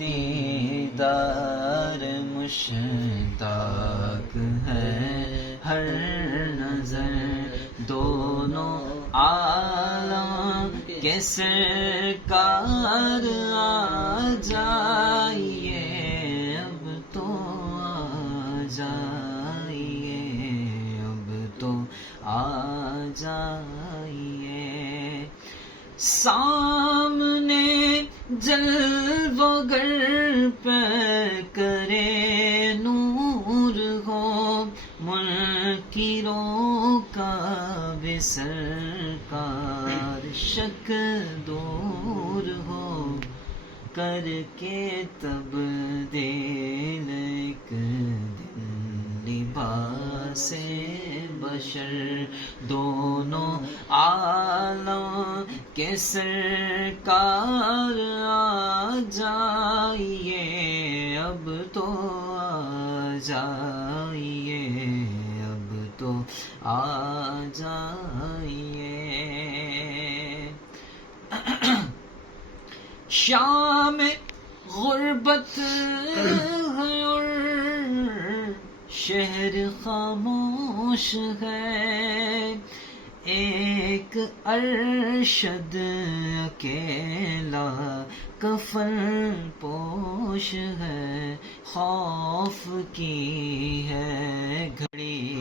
دیدار مشتاق ہے ہر نظر، دونوں عالم کے سرکار آ جائیے، اب تو آ جائیے، اب تو آ جائیے۔ سامنے جلوہ گر پہ کرے نور ہو، منکروں کا بھی سرکار شک دور ہو، کر کے تبدیل ایک دن لباس بشر، دونوں عالم کے سرکار آ جائیے، اب تو آ جائیے، اب تو آ جائیے۔ شام غربت ہے اور شہر خاموش ہے، ایک ارشد اکیلا کفن پوش ہے، خوف کی ہے گھڑی